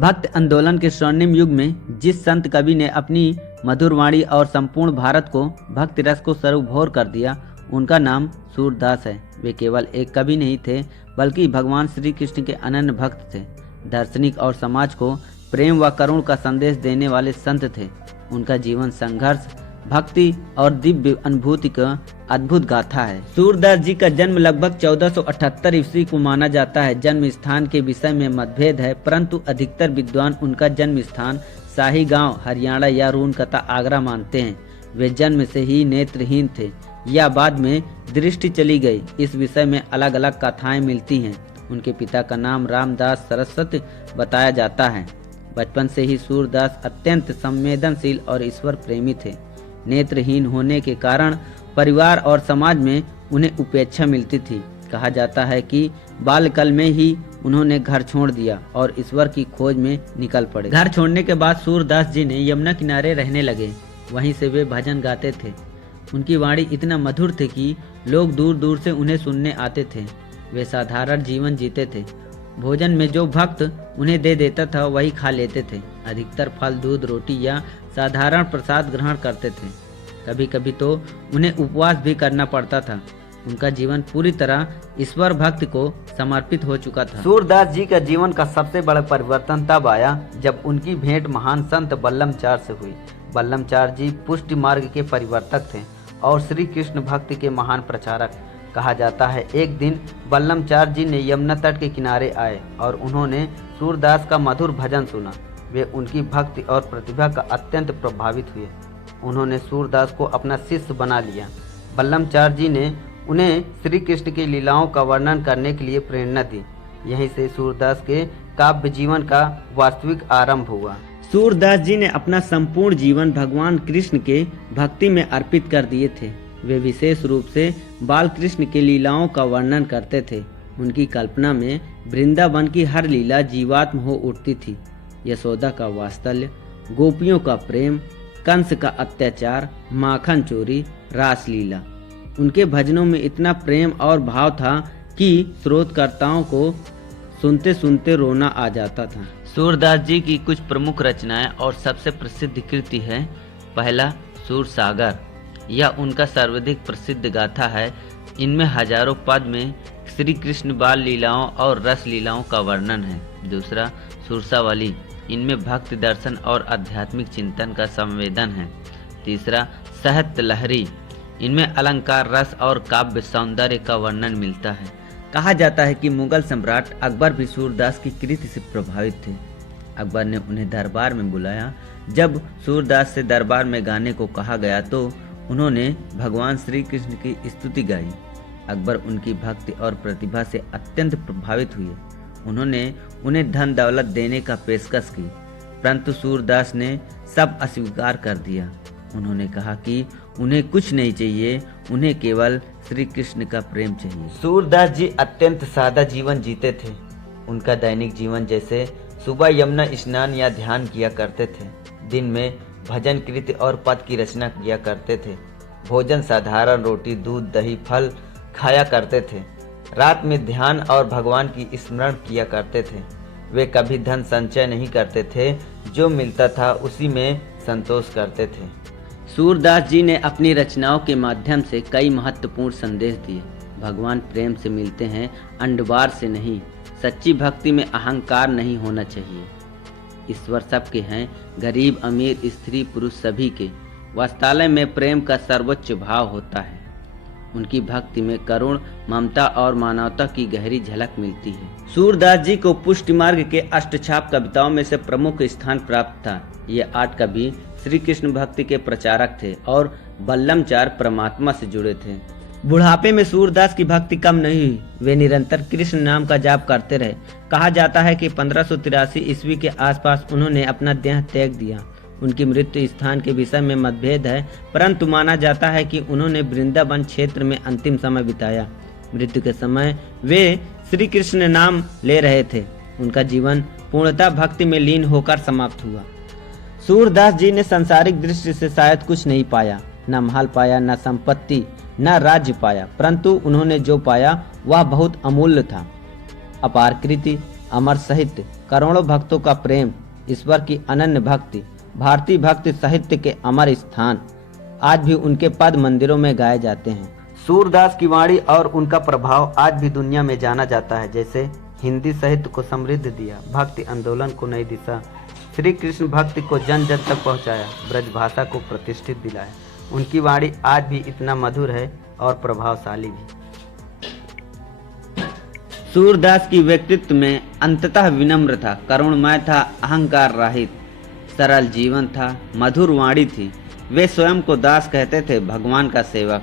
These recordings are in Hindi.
भक्त आंदोलन के स्वर्णिम युग में जिस संत कवि ने अपनी मधुर वाणी और संपूर्ण भारत को भक्ति रस को सर्वभोर कर दिया, उनका नाम सूरदास है। वे केवल एक कवि नहीं थे, बल्कि भगवान श्री कृष्ण के अनन्य भक्त थे, दार्शनिक और समाज को प्रेम व करुण का संदेश देने वाले संत थे। उनका जीवन संघर्ष, भक्ति और दिव्य अनुभूति का अद्भुत गाथा है। सूरदास जी का जन्म लगभग 1478 ईस्वी को माना जाता है। जन्म स्थान के विषय में मतभेद है, परंतु अधिकतर विद्वान उनका जन्म स्थान शाही गांव हरियाणा या रूनकता आगरा मानते हैं। वे जन्म से ही नेत्रहीन थे या बाद में दृष्टि चली गई, इस विषय में अलग अलग कथाएं मिलती हैं। उनके पिता का नाम रामदास सरस्वत बताया जाता है। बचपन से ही सूरदास अत्यंत संवेदनशील और ईश्वर प्रेमी थे। नेत्रहीन होने के कारण परिवार और समाज में उन्हें उपेक्षा मिलती थी। कहा जाता है कि बालकाल में ही उन्होंने घर छोड़ दिया और ईश्वर की खोज में निकल पड़े। घर छोड़ने के बाद सूरदास जी ने यमुना किनारे रहने लगे। वहीं से वे भजन गाते थे। उनकी वाणी इतना मधुर थी कि लोग दूर दूर से उन्हें सुनने आते थे। वे साधारण जीवन जीते थे। भोजन में जो भक्त उन्हें दे देता था वही खा लेते थे। अधिकतर फल, दूध, रोटी या साधारण प्रसाद ग्रहण करते थे। कभी कभी तो उन्हें उपवास भी करना पड़ता था। उनका जीवन पूरी तरह ईश्वर भक्ति को समर्पित हो चुका था। सूरदास जी का जीवन का सबसे बड़ा परिवर्तन तब आया जब उनकी भेंट महान संत बल्लमचार से हुई। बल्लमचार जी पुष्टि मार्ग के परिवर्तक थे और श्री कृष्ण भक्ति के महान प्रचारक। कहा जाता है एक दिन बल्लमचार जी ने यमुना तट के किनारे आए और उन्होंने सूरदास का मधुर भजन सुना। वे उनकी भक्ति और प्रतिभा का अत्यंत प्रभावित हुए। उन्होंने सूरदास को अपना शिष्य बना लिया। बल्लमचार जी ने उन्हें श्री कृष्ण की लीलाओं का वर्णन करने के लिए प्रेरणा दी। यहीं से सूरदास के काव्य जीवन का वास्तविक आरंभ हुआ। सूरदास जी ने अपना संपूर्ण जीवन भगवान कृष्ण के भक्ति में अर्पित कर दिए थे। वे विशेष रूप से बाल कृष्ण के लीलाओं का वर्णन करते थे। उनकी कल्पना में वृंदावन की हर लीला जीवात्म हो उठती थी। यशोदा का वात्सल्य, गोपियों का प्रेम, कंस का अत्याचार, माखन चोरी, रासलीला। उनके भजनों में इतना प्रेम और भाव था कि श्रोतकर्ताओं को सुनते सुनते रोना आ जाता था। सूरदास जी की कुछ प्रमुख रचनाएं और सबसे प्रसिद्ध कृति है। पहला सूरसागर, यह उनका सर्वाधिक प्रसिद्ध गाथा है। इनमें हजारों पद में श्री कृष्ण बाल लीलाओं और रस लीलाओं का वर्णन है। दूसरा सुरसावली, इनमें भक्ति दर्शन और आध्यात्मिक चिंतन का संवेदन है। तीसरा साहित्य लहरी, इनमें अलंकार रस और काव्य सौंदर्य का वर्णन मिलता है। कहा जाता है कि मुगल सम्राट अकबर भी सूरदास की कृति से प्रभावित थे। अकबर ने उन्हें दरबार में बुलाया। जब सूरदास से दरबार में गाने को कहा गया तो उन्होंने भगवान श्री कृष्ण की स्तुति गाई। अकबर उनकी भक्ति और प्रतिभा से अत्यंत प्रभावित हुए। उन्होंने उन्हें धन दौलत देने का पेशकश की, परंतु सूरदास ने सब अस्वीकार कर दिया। उन्होंने कहा कि उन्हें कुछ नहीं चाहिए, उन्हें केवल श्री कृष्ण का प्रेम चाहिए। सूरदास जी अत्यंत सादा जीवन जीते थे। उनका दैनिक जीवन जैसे सुबह यमुना स्नान या ध्यान किया करते थे। दिन में भजन, कृति और पद की रचना किया करते थे। भोजन साधारण रोटी, दूध, दही, फल खाया करते थे। रात में ध्यान और भगवान की स्मरण किया करते थे। वे कभी धन संचय नहीं करते थे, जो मिलता था उसी में संतोष करते थे। सूरदास जी ने अपनी रचनाओं के माध्यम से कई महत्वपूर्ण संदेश दिए। भगवान प्रेम से मिलते हैं, अंडवार से नहीं। सच्ची भक्ति में अहंकार नहीं होना चाहिए। ईश्वर सबके हैं, गरीब, अमीर, स्त्री, पुरुष सभी के। वास्तव में प्रेम का सर्वोच्च भाव होता है। उनकी भक्ति में करुण, ममता और मानवता की गहरी झलक मिलती है। सूरदास जी को पुष्टि मार्ग के अष्टछाप कविताओं में से प्रमुख स्थान प्राप्त था। ये 8 कवि श्री कृष्ण भक्ति के प्रचारक थे और बल्लमचार परमात्मा से जुड़े थे। बुढ़ापे में सूरदास की भक्ति कम नहीं हुई। वे निरंतर कृष्ण नाम का जाप करते रहे। कहा जाता है कि 1583 ईस्वी के आसपास उन्होंने अपना देह त्याग दिया। उनकी मृत्यु स्थान के विषय में मतभेद है, परंतु माना जाता है कि उन्होंने वृंदावन क्षेत्र में अंतिम समय बिताया। मृत्यु के समय वे श्री कृष्ण नाम ले रहे थे। उनका जीवन पूर्णतः भक्ति में लीन होकर समाप्त हुआ। सूरदास जी ने सांसारिक दृष्टि से शायद कुछ नहीं पाया, न महल पाया, न संपत्ति, न राज्य पाया, परंतु उन्होंने जो पाया वह बहुत अमूल्य था। अपार कृति, अमर साहित्य, करोड़ों भक्तों का प्रेम, ईश्वर की अनन्य भक्ति, भारतीय भक्ति साहित्य के अमर स्थान आज भी उनके पद मंदिरों में गाए जाते हैं। सूरदास की वाणी और उनका प्रभाव आज भी दुनिया में जाना जाता है। जैसे हिंदी साहित्य को समृद्ध दिया, भक्ति आंदोलन को नई दिशा, श्री कृष्ण भक्ति को जन जन तक पहुंचाया, ब्रज भाषा को प्रतिष्ठित दिलाया। उनकी वाणी आज भी इतना मधुर है और प्रभावशाली भी। सूरदास की व्यक्तित्व में अंततः विनम्र था, करुणमय था, अहंकार रहित, सरल जीवन था, मधुर वाणी थी। वे स्वयं को दास कहते थे, भगवान का सेवक।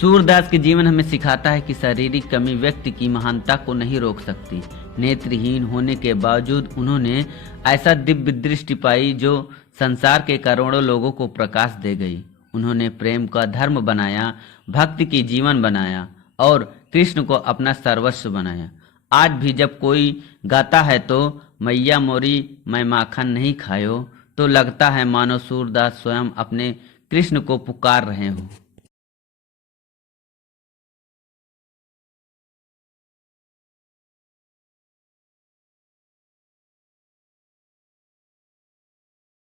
सूरदास के जीवन हमें सिखाता है कि शारीरिक कमी व्यक्ति की महानता को नहीं रोक सकती। नेत्रहीन होने के बावजूद उन्होंने ऐसा दिव्य दृष्टि पाई जो संसार के करोड़ों लोगों को प्रकाश दे गई। उन्होंने प्रेम का धर्म बनाया, भक्ति की जीवन बनाया और कृष्ण को अपना सर्वस्व बनाया। आज भी जब कोई गाता है तो मैया मोरी मैं माखन नहीं खायो, तो लगता है मानो सूरदास स्वयं अपने कृष्ण को पुकार रहे हों।